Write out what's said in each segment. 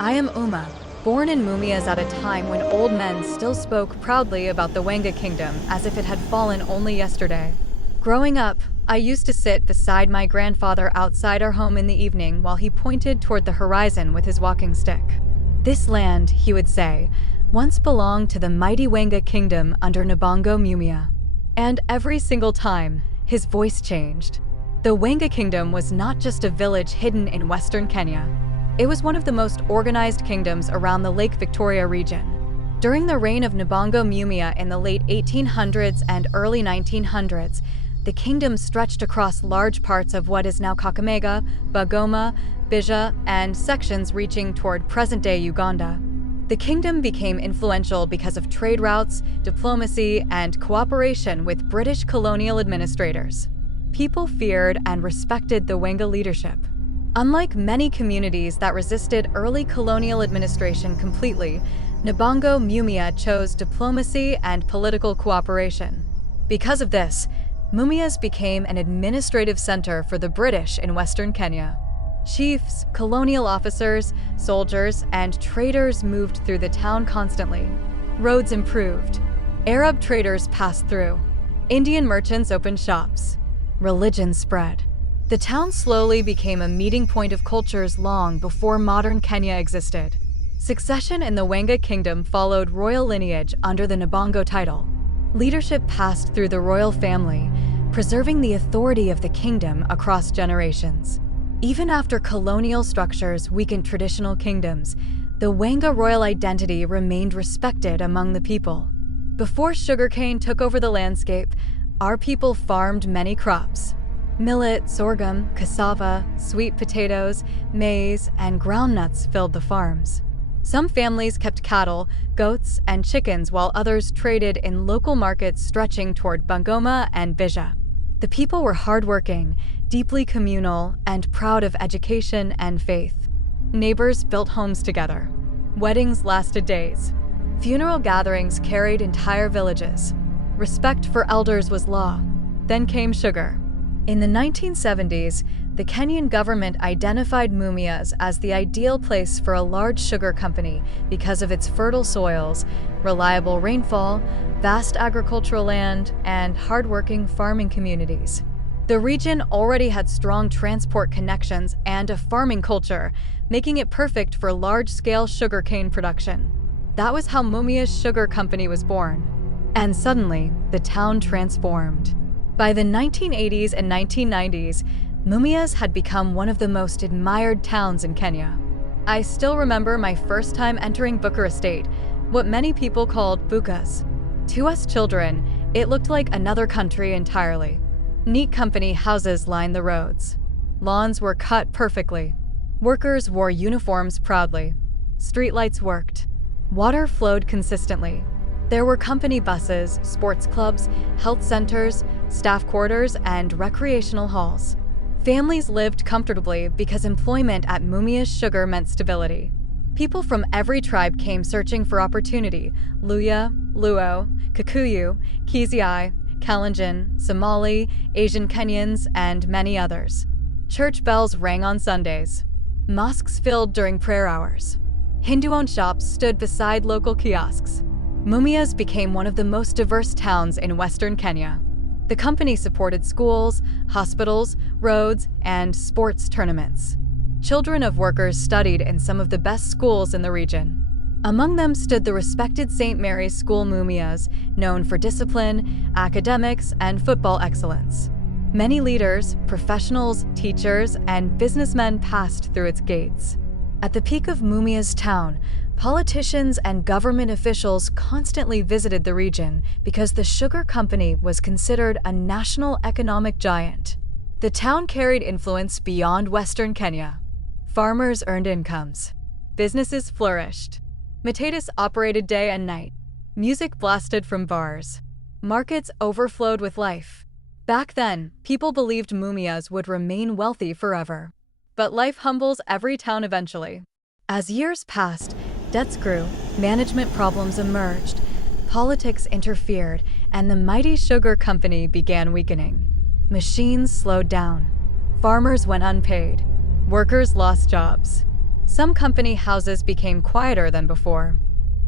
I am Uma, born in Mumias at a time when old men still spoke proudly about the Wanga Kingdom as if it had fallen only yesterday. Growing up, I used to sit beside my grandfather outside our home in the evening while he pointed toward the horizon with his walking stick. This land, he would say, once belonged to the mighty Wanga Kingdom under Nabongo Mumia. And every single time, his voice changed. The Wanga Kingdom was not just a village hidden in western Kenya. It was one of the most organized kingdoms around the Lake Victoria region. During the reign of Nabongo Mumia in the late 1800s and early 1900s, the kingdom stretched across large parts of what is now Kakamega, Bungoma, Bija, and sections reaching toward present-day Uganda. The kingdom became influential because of trade routes, diplomacy, and cooperation with British colonial administrators. People feared and respected the Wanga leadership. Unlike many communities that resisted early colonial administration completely, Nabongo Mumia chose diplomacy and political cooperation. Because of this, Mumias became an administrative center for the British in western Kenya. Chiefs, colonial officers, soldiers, and traders moved through the town constantly. Roads improved. Arab traders passed through. Indian merchants opened shops. Religion spread. The town slowly became a meeting point of cultures long before modern Kenya existed. Succession in the Wanga Kingdom followed royal lineage under the Nabongo title. Leadership passed through the royal family, preserving the authority of the kingdom across generations. Even after colonial structures weakened traditional kingdoms, the Wanga royal identity remained respected among the people. Before sugarcane took over the landscape, our people farmed many crops. Millet, sorghum, cassava, sweet potatoes, maize, and groundnuts filled the farms. Some families kept cattle, goats, and chickens while others traded in local markets stretching toward Bungoma and Bija. The people were hardworking, deeply communal, and proud of education and faith. Neighbors built homes together. Weddings lasted days. Funeral gatherings carried entire villages. Respect for elders was law. Then came sugar. In the 1970s, the Kenyan government identified Mumias as the ideal place for a large sugar company because of its fertile soils, reliable rainfall, vast agricultural land, and hardworking farming communities. The region already had strong transport connections and a farming culture, making it perfect for large-scale sugarcane production. That was how Mumias Sugar Company was born. And suddenly, the town transformed. By the 1980s and 1990s, Mumias had become one of the most admired towns in Kenya. I still remember my first time entering Booker Estate, what many people called Bukas. To us children, it looked like another country entirely. Neat company houses lined the roads. Lawns were cut perfectly. Workers wore uniforms proudly. Streetlights worked. Water flowed consistently. There were company buses, sports clubs, health centers, staff quarters, and recreational halls. Families lived comfortably because employment at Mumias Sugar meant stability. People from every tribe came searching for opportunity: Luya, Luo, Kikuyu, Kizii, Kalenjin, Somali, Asian Kenyans, and many others. Church bells rang on Sundays. Mosques filled during prayer hours. Hindu-owned shops stood beside local kiosks. Mumias became one of the most diverse towns in western Kenya. The company supported schools, hospitals, roads, and sports tournaments. Children of workers studied in some of the best schools in the region. Among them stood the respected St. Mary's School Mumias, known for discipline, academics, and football excellence. Many leaders, professionals, teachers, and businessmen passed through its gates. At the peak of Mumias town, politicians and government officials constantly visited the region because the sugar company was considered a national economic giant. The town carried influence beyond western Kenya. Farmers earned incomes. Businesses flourished. Matatus operated day and night. Music blasted from bars. Markets overflowed with life. Back then, people believed Mumias would remain wealthy forever. But life humbles every town eventually. As years passed, debts grew, management problems emerged, politics interfered, and the mighty sugar company began weakening. Machines slowed down. Farmers went unpaid. Workers lost jobs. Some company houses became quieter than before.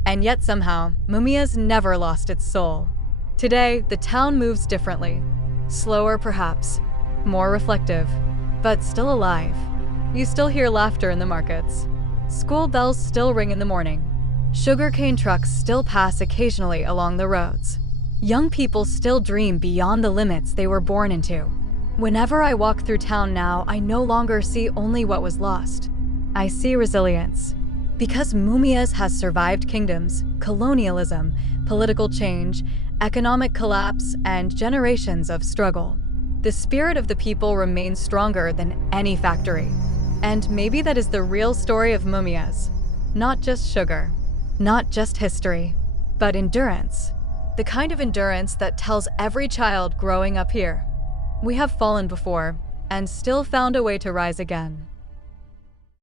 And yet somehow, Mumias never lost its soul. Today, the town moves differently. Slower perhaps, more reflective, but still alive. You still hear laughter in the markets. School bells still ring in the morning. Sugarcane trucks still pass occasionally along the roads. Young people still dream beyond the limits they were born into. Whenever I walk through town now, I no longer see only what was lost. I see resilience. Because Mumias has survived kingdoms, colonialism, political change, economic collapse, and generations of struggle. The spirit of the people remains stronger than any factory. And maybe that is the real story of Mumias. Not just sugar, not just history, but endurance. The kind of endurance that tells every child growing up here, we have fallen before and still found a way to rise again.